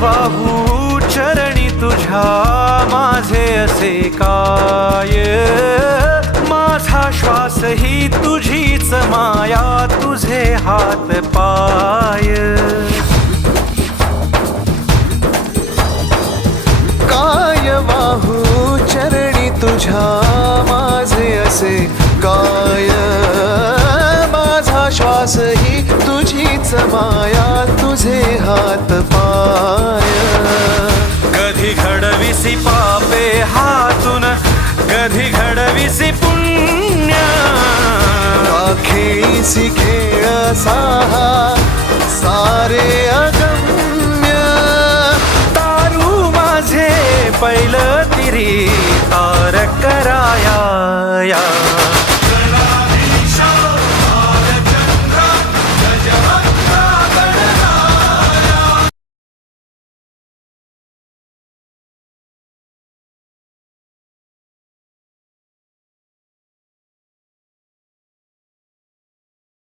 वाहू चरणी तुझ्या माझे असे काय, माझा श्वास ही तुझीच माया, तुझे हात पाय. काय वाहू चरणी तुझ्या माझे असे काय, माझा श्वास ही तुझीच माया, तुझे हात पाय. कधी घडविसी पापे हातून, कधी घडविसी पुण्य, खेळीसी खेळ साहा सारे अगम्य. तारू माझे पैल तिरी